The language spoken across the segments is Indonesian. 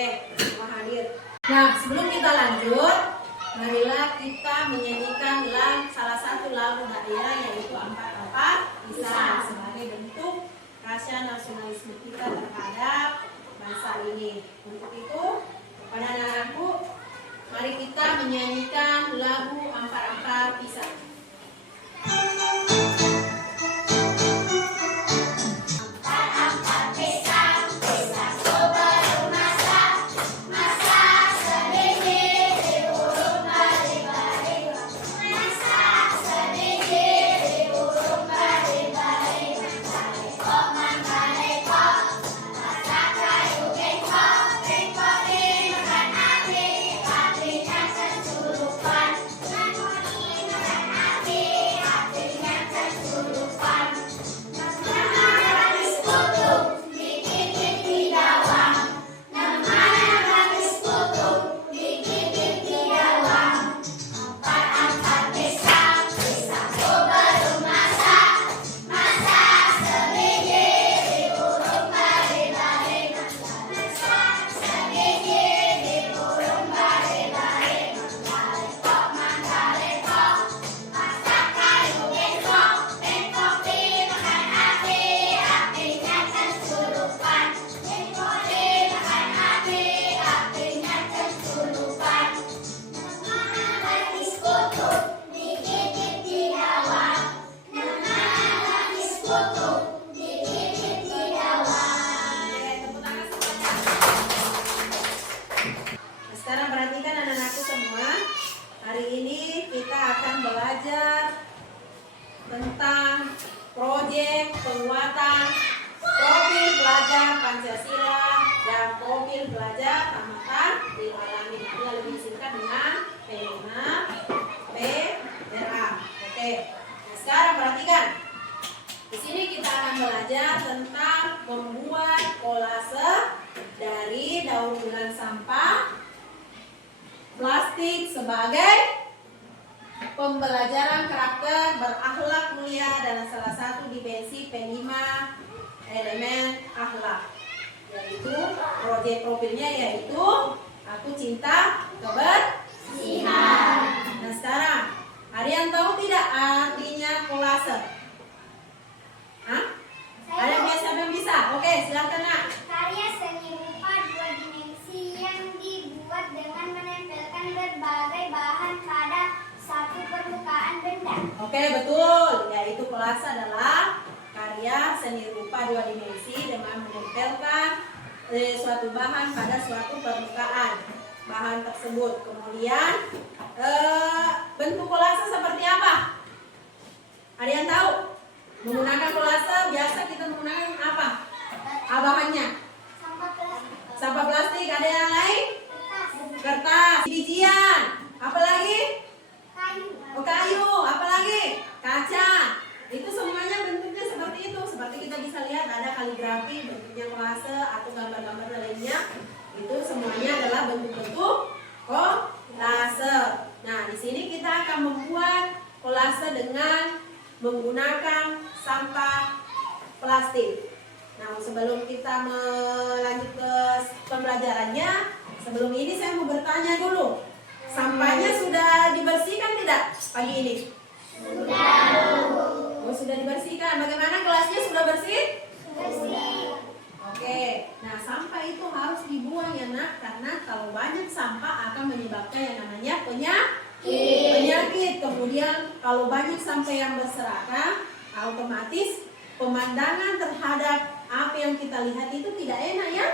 Oke, semua hadir. Nah, sebelum kita lanjut, marilah kita menyanyikan salah satu lagu daerah, yaitu 44 Lisan, sebagai bentuk rasa nasionalisme kita terhadap bangsa ini. Untuk itu, pada anak-anakku, mari kita menyanyikan lagu 44 Lisan. Tentang proyek penguatan profil pelajar Pancasila dan profil pelajar tamatan ilmu alamin, atau lebih disingkat dengan P5 PRA. Oke. Nah, sekarang perhatikan. Di sini kita akan belajar tentang membuat kolase dari daur ulang sampah plastik sebagai pembelajaran karakter berakhlak mulia dalam salah satu dimensi P5 elemen akhlak, yaitu proyek profilnya yaitu Aku Cinta Kebersihan. Nah, sekarang ada yang tahu tidak artinya kolase? Hah? Ada yang bisa? Oke, silakan nak. Karya seni rupa dua dimensi yang dibuat dengan menempelkan berbagai bahan pada satu permukaan benda. Oke, betul. Yaitu kolase adalah karya seni rupa dua dimensi dengan menempelkan suatu bahan pada suatu permukaan bahan tersebut. Kemudian bentuk kolase seperti apa? Ada yang tahu? Menggunakan kolase biasa kita menggunakan apa? Bahannya? Sampah plastik. Ada yang lain? Kertas. Bijian. Apa lagi? Kayu. Apa lagi? Kaca. Itu semuanya bentuknya seperti itu. Seperti kita bisa lihat ada kaligrafi bentuknya kolase atau gambar-gambar lainnya. Itu semuanya adalah bentuk-bentuk kolase. Nah, di sini kita akan membuat kolase dengan menggunakan sampah plastik. Nah, sebelum kita melanjut ke pembelajarannya, sebelum ini saya mau bertanya dulu. Sampahnya sudah dibersihkan tidak pagi ini? Oh, sudah dibersihkan. Bagaimana kelasnya, sudah bersih? Bersih. Oke. Nah, sampah itu harus dibuang ya nak, karena kalau banyak sampah akan menyebabkan yang namanya penyakit. Kemudian kalau banyak sampah yang berserakan, otomatis pemandangan terhadap apa yang kita lihat itu tidak enak ya,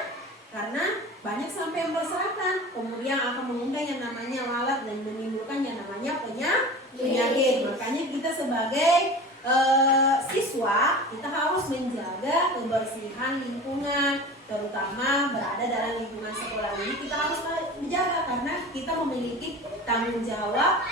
karena banyak sampah yang berserakan, kemudian akan mengundang yang namanya lalat dan menimbulkan yang namanya penyakit. Makanya kita sebagai siswa kita harus menjaga kebersihan lingkungan, terutama berada dalam lingkungan sekolah ini kita harus menjaga, karena kita memiliki tanggung jawab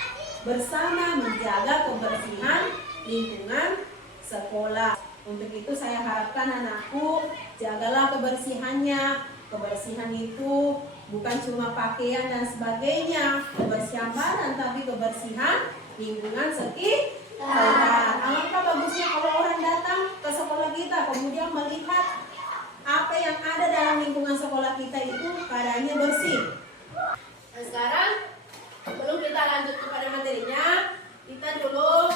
bersama menjaga kebersihan lingkungan sekolah. Untuk itu saya harapkan anakku, jagalah kebersihannya. Kebersihan itu bukan cuma pakaian dan sebagainya, kebersihan badan, tapi kebersihan lingkungan sekitar. Alangkah bagusnya kalau orang datang ke sekolah kita kemudian melihat apa yang ada dalam lingkungan sekolah kita itu pada pakaiannya bersih. Nah, sekarang sebelum kita lanjut kepada materinya, kita dulu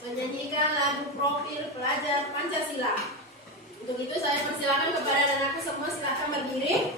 menyanyikan lagu profil pelajar Pancasila. Untuk itu saya persilakan kepada anakku semua, silakan berdiri.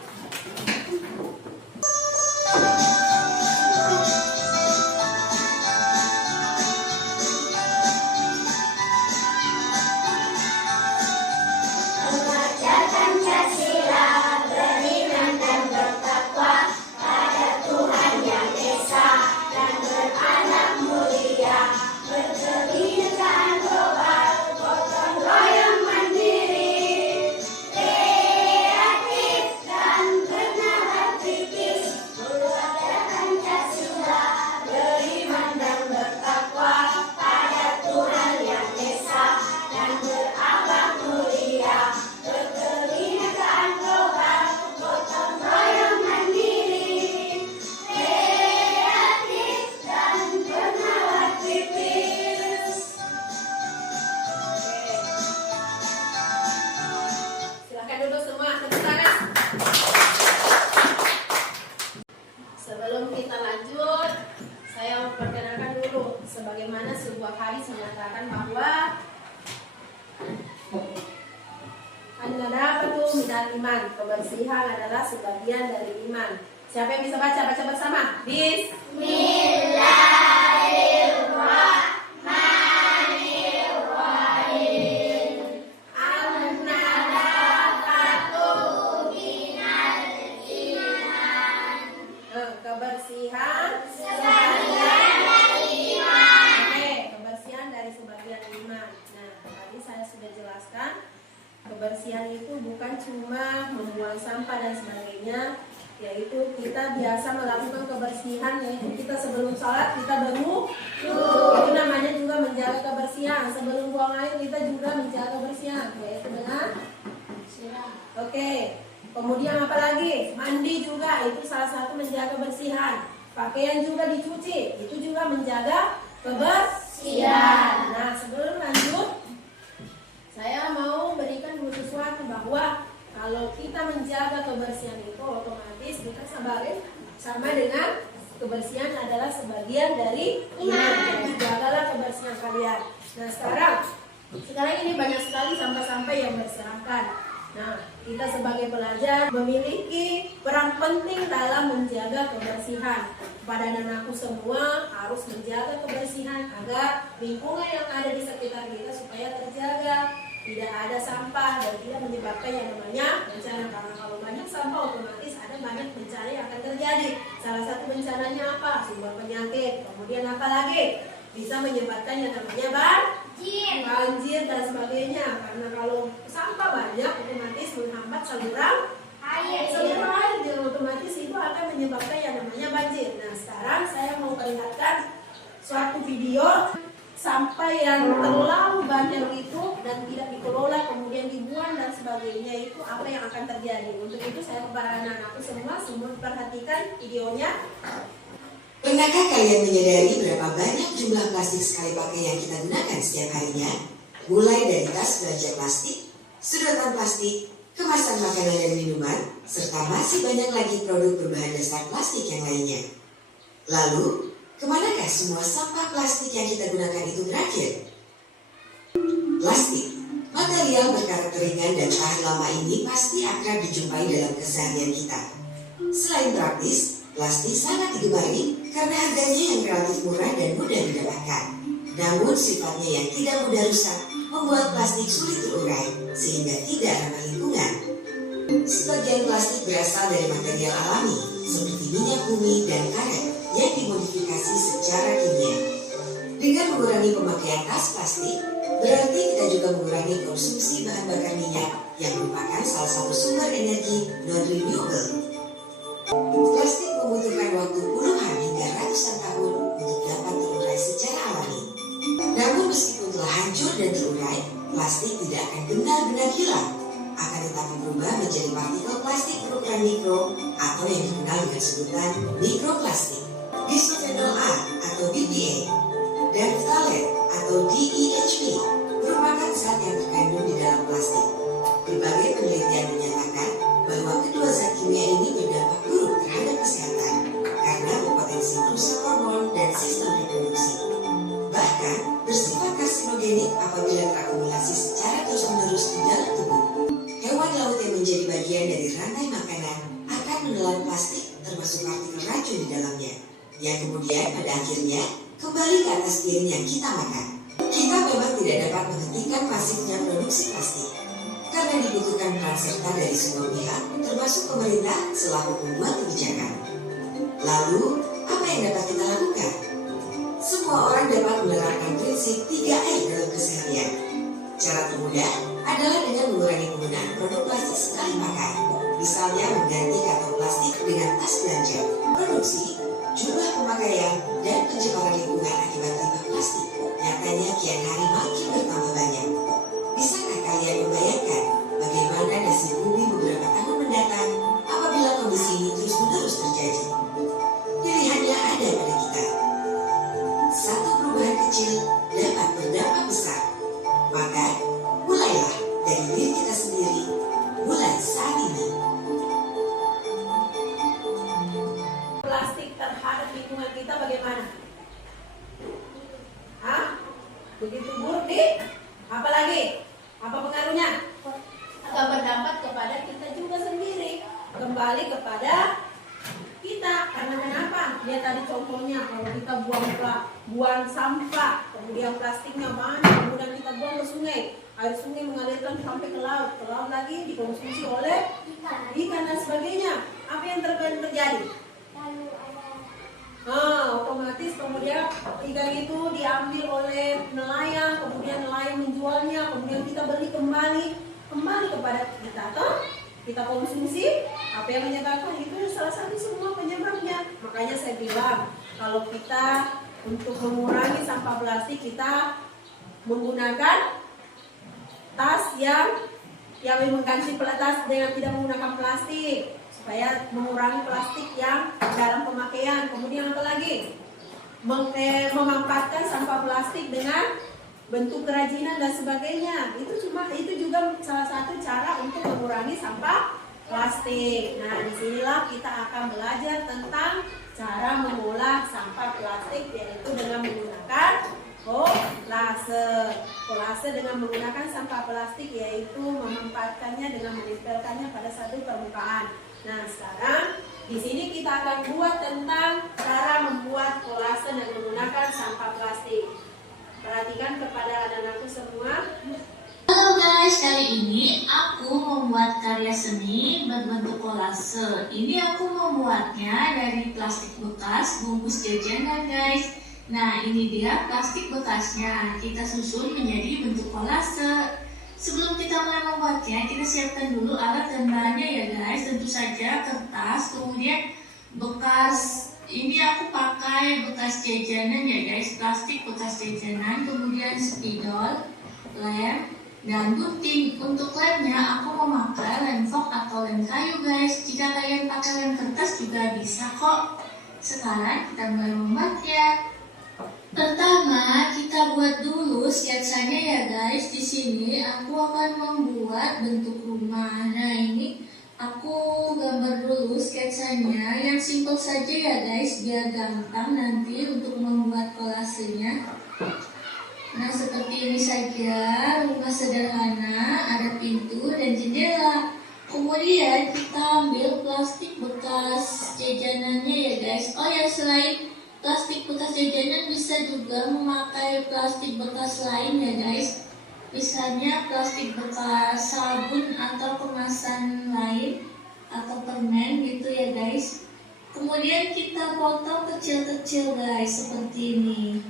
Sebelum kita lanjut, saya memperkenalkan dulu sebagaimana sebuah hadis menyatakan bahwa an-nadafatu minal iman, kebersihan adalah sebagian dari iman. Siapa yang bisa baca? Baca bersama. Bismillahirrahmanirrahim. An-nadafatu minal iman. Kebersihan sebagian dari iman. Oke, kebersihan dari sebagian iman. Nah, tadi saya sudah jelaskan, kebersihan itu bukan cuma membuang sampah dan sebagainya, yaitu kita biasa melakukan kebersihan, yaitu kita sebelum sholat kita berwudu, itu namanya juga menjaga kebersihan. Sebelum buang air kita juga menjaga kebersihan, yaitu dengan oke. Kemudian apa lagi? Mandi juga, itu salah satu menjaga kebersihan. Pakaian juga dicuci, itu juga menjaga kebersihan. Nah, sebelum lanjut, saya mau berikan dulu sesuatu bahwa kalau kita menjaga kebersihan itu otomatis kita sama dengan kebersihan adalah sebagian dari iman. Jadi jagalah kebersihan kalian. Nah, sekarang ini banyak sekali sampah-sampah yang berserakan. Nah, kita sebagai pelajar memiliki peran penting dalam menjaga kebersihan. Kepada anakku semua harus menjaga kebersihan agar lingkungan yang ada di sekitar kita supaya terjaga, tidak ada sampah dan tidak menyebabkan yang namanya bencana. Karena kalau banyak sampah otomatis ada banyak bencana yang akan terjadi. Salah satu bencananya apa? Sumber penyakit. Kemudian apa lagi? Bisa menyebabkan yang namanya banjir dan sebagainya. Karena kalau sampah banyak otomatis menghambat saluran air dan otomatis itu akan menyebabkan yang namanya banjir. Nah, sekarang saya mau perlihatkan suatu video sampah yang terlalu banyak itu dan tidak dikelola kemudian dibuang dan sebagainya, itu apa yang akan terjadi. Untuk itu saya kepada anak-anakku semua perhatikan videonya. Pernahkah kalian menyadari berapa banyak jumlah plastik sekali pakai yang kita gunakan setiap harinya? Mulai dari tas belanja plastik, sedotan plastik, kemasan makanan dan minuman, serta masih banyak lagi produk berbahan dasar plastik yang lainnya. Lalu, kemanakah semua sampah plastik yang kita gunakan itu berakhir? Plastik, material berkarakter ringan dan tahan lama ini pasti akrab dijumpai dalam keseharian kita. Selain praktis, plastik sangat digemari karena harganya yang relatif murah dan mudah didapatkan. Namun sifatnya yang tidak mudah rusak membuat plastik sulit terurai sehingga tidak ramah lingkungan. Sebagian plastik berasal dari material alami seperti minyak bumi dan karet yang dimodifikasi secara kimia. Dengan mengurangi pemakaian tas plastik, berarti kita juga mengurangi konsumsi bahan bakar minyak yang merupakan salah satu sumber energi non-renewable. Plastik membutuhkan waktu puluhan hingga ratusan tahun untuk dapat terurai secara alami. Namun meskipun telah hancur dan terurai, plastik tidak akan benar-benar hilang, akan tetapi berubah menjadi partikel plastik berukuran mikro atau yang dikenal dengan sebutan mikroplastik. Bisfenol A atau BPA dan phthalate atau DEHP merupakan zat yang terkandung di dalam plastik. Berbagai penelitian menyatakan bahwa kedua zat kimia ini berdampak bagian dari rantai makanan akan menelan plastik termasuk partikel racun di dalamnya, yang kemudian pada akhirnya kembali ke atas piring yang kita makan. Kita memang tidak dapat menghentikan masifnya produksi plastik, karena dibutuhkan peran serta dari semua pihak, termasuk pemerintah selaku pembuat kebijakan. Lalu, apa yang dapat kita lakukan? Semua orang dapat menerapkan prinsip 3R dalam keseharian. Cara termudah adalah dengan mengurangi penggunaan produk plastik sekali pakai. Misalnya mengganti kantong plastik dengan tas belanja. Produksi, jumlah pemakaian, dan pencemaran lingkungan akibat limbah plastik nyatanya kian hari makin bertambah banyak. Bisakah kalian membayangkan bagaimana nasib bumi beberapa tahun mendatang apabila kondisi ini terus-menerus terjadi? Pilihannya ada pada kita. Satu perubahan kecil dapat berdampak besar. Maka, mulailah dari diri kita sendiri, mulai saat ini. Plastik terhadap lingkungan kita bagaimana? Hah? Begitu buruk nih? Apalagi? Apa pengaruhnya? Akan berdampak kepada kita juga sendiri. Kembali kepada kita. Karena kenapa? Dia tadi contohnya, kalau kita buang sampah, kemudian plastiknya banyak, kemudian kita buang ke sungai. Air sungai mengalirkan sampai ke laut. Ke laut lagi dikonsumsi oleh ikan dan sebagainya. Apa yang terjadi? Lalu ada Otomatis kemudian ikan itu diambil oleh nelayan, kemudian nelayan menjualnya, kemudian kita beli kembali kepada kita, toh kita konsumsi. Apa yang menyebabkan itu salah satu semua penyebabnya. Makanya saya bilang kalau kita untuk mengurangi sampah plastik, kita menggunakan tas yang mengganti tas dengan tidak menggunakan plastik, supaya mengurangi plastik yang dalam pemakaian. Kemudian apa lagi? Memanfaatkan sampah plastik dengan bentuk kerajinan dan sebagainya. Itu juga salah satu cara untuk mengurangi sampah plastik. Nah, disinilah kita akan belajar tentang cara mengolah sampah plastik, yaitu dengan menggunakan kolase dengan menggunakan sampah plastik, yaitu memanfaatkannya dengan menempelkannya pada satu permukaan. Nah, sekarang di sini kita akan buat tentang cara membuat kolase dan menggunakan sampah plastik. Perhatikan kepada anak-anakku semua. Halo guys, kali ini aku membuat karya seni berbentuk kolase. Ini aku membuatnya dari plastik bekas bungkus jajanan guys. Nah, ini dia plastik bekasnya. Kita susun menjadi bentuk kolase. Sebelum kita mulai membuatnya, kita siapkan dulu alat dan bahannya ya guys. Tentu saja kertas, kemudian bekas. Ini aku pakai bekas jajanan ya guys, plastik bekas jajanan, kemudian spidol, lem, dan gunting. Untuk lemnya aku memakai lem foam atau lem kayu guys. Jika kalian pakai lem kertas juga bisa kok. Sekarang kita mulai membuatnya. Pertama, kita buat dulu sketsanya ya guys. Di sini aku akan membuat bentuk rumah. Nah, ini aku gambar dulu sketsanya yang simpel saja ya guys, biar gampang nanti untuk membuat kolasenya. Nah, seperti ini saja, rumah sederhana, ada pintu dan jendela. Kemudian kita ambil plastik bekas jajanannya ya guys. Oh ya, selain plastik bekas jajanan bisa juga memakai plastik bekas lain ya guys. Misalnya plastik bekas sabun atau kemasan lain atau permen gitu ya guys. Kemudian kita potong kecil-kecil guys seperti ini.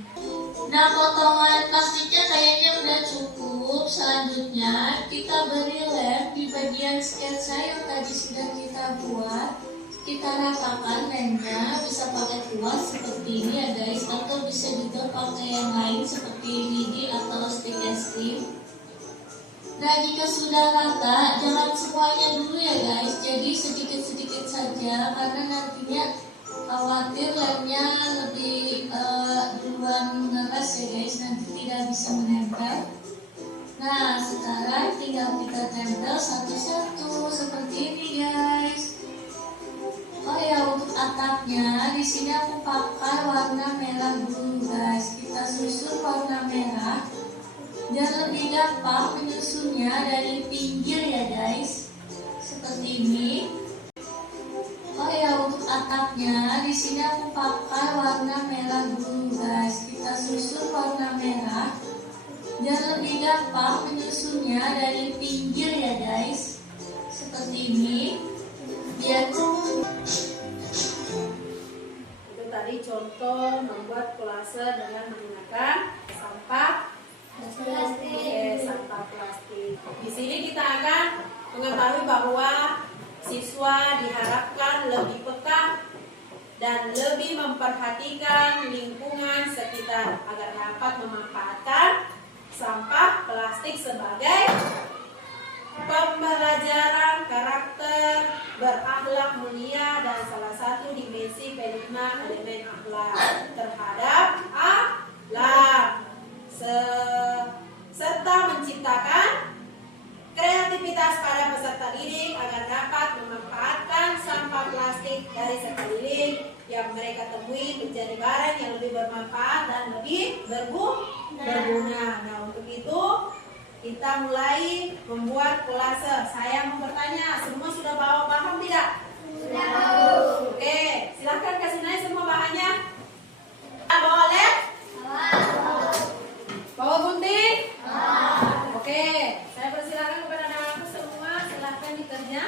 Nah, potongan plastiknya kayaknya udah cukup. Selanjutnya kita beri lem di bagian sketsa yang tadi sudah kita buat. Kita ratakan lemnya, bisa pakai kuas seperti ini ya guys, atau bisa juga pakai yang lain seperti lidi atau stick es krim. Nah, jika sudah rata, jangan semuanya dulu ya guys, jadi sedikit-sedikit saja, karena nantinya khawatir lemnya lebih duluan mengeras ya guys, nanti tidak bisa menempel. Nah, sekarang tinggal kita tempel satu-satu seperti ini guys. Oh ya, untuk atapnya di sini aku pakai warna merah dulu guys. Kita susun warna merah dan lebih gampang menyusunnya dari pinggir ya guys. Seperti apa menyusunnya dari pinggir ya guys, seperti ini biar Itu tadi contoh membuat kolase dengan menggunakan sampah sampah plastik. Di sini kita akan mengetahui bahwa siswa diharapkan lebih peka dan lebih memperhatikan lingkungan sekitar agar dapat memanfaatkan sampah plastik sebagai pembelajaran karakter, berakhlak mulia, dan salah satu dimensi pengguna elemen akhlak terhadap alam, serta menciptakan kreativitas pada peserta didik agar dapat memanfaatkan sampah plastik dari sekeliling yang mereka temui menjadi barang yang lebih bermanfaat dan lebih berguna. Nah, untuk itu kita mulai membuat kolase. Saya mau bertanya, semua sudah bawa paham tidak? Sudah. Oke, silakan kasih naik semua bahannya. Bawa lem? Bawa gunting? Oke, saya persilakan kepada anak-anakku semua, silakan dikerja.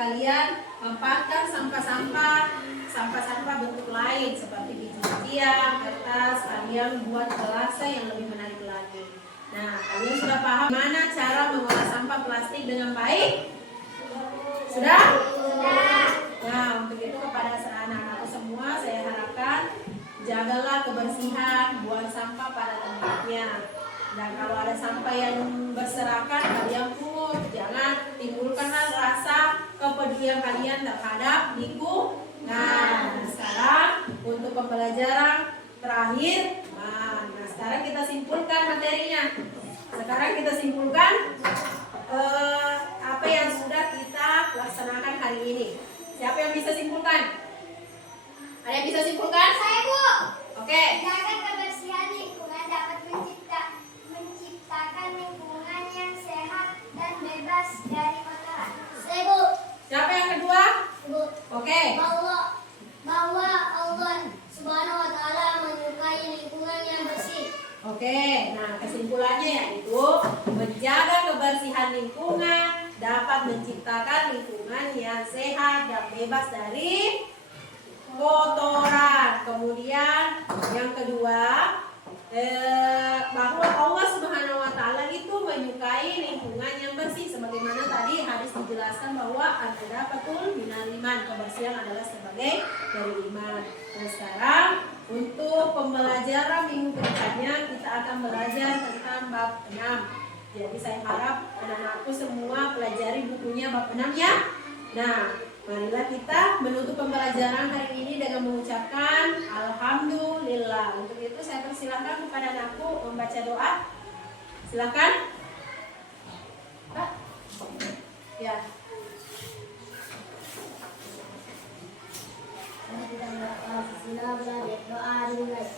kalian manfaatkan sampah-sampah bentuk lain seperti biji-bijian, kertas, kalian buat kolase yang lebih menarik lagi. Nah, kalian sudah paham mana cara mengolah sampah plastik dengan baik? Sudah? Sudah. Nah, untuk itu kepada anak-anakku semua saya harapkan jagalah kebersihan, buang sampah pada tempatnya. Dan kalau ada sampah yang berserakan, kalian pungut. Jangan timbulkanlah rasa kepedulian kalian terhadap lingkungan. Nah, sekarang untuk pembelajaran terakhir, nah sekarang kita simpulkan materinya. Sekarang kita simpulkan apa yang sudah kita laksanakan hari ini. Siapa yang bisa simpulkan? Ada yang bisa simpulkan? Saya, Bu. Oke. Jaga kebersihan lingkungan dapat menciptakan lingkungan yang sehat dan bebas dari kotoran. Saya, Bu. Siapa yang kedua? Bu. Oke. Oke. Bahwa Allah Subhanahu wa taala menyukai lingkungan yang bersih. Oke, nah kesimpulannya yaitu menjaga kebersihan lingkungan dapat menciptakan lingkungan yang sehat dan bebas dari kotoran. Kemudian yang kedua, bahwa Allah Subhanahu wa taala itu menyukai lingkungan yang bersih, sebagaimana tadi hadis dijelaskan bahwa an-nadzafatul minal iman, kebersihan adalah sebagai dari iman. Dan sekarang untuk pembelajaran minggu berikutnya kita akan belajar tentang bab 6. Jadi saya harap anak-anakku semua pelajari bukunya bab 6 ya. Nah, marilah kita menutup pembelajaran hari ini dengan mengucapkan alhamdulillah. Untuk itu saya persilahkan kepada anakku membaca doa. Silakan. Pak. Ya. Doa dimulai.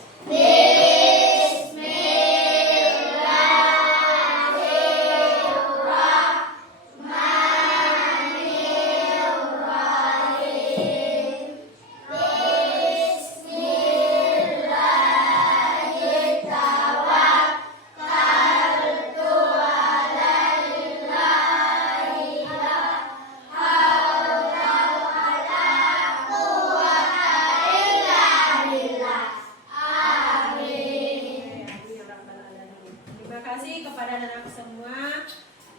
Terima kasih kepada anak-anak semua.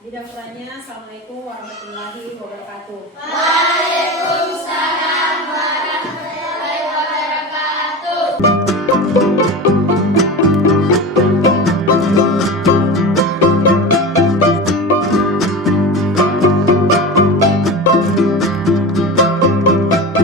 Bidang perannya. Assalamualaikum warahmatullahi wabarakatuh. Waalaikumsalam warahmatullahi wabarakatuh.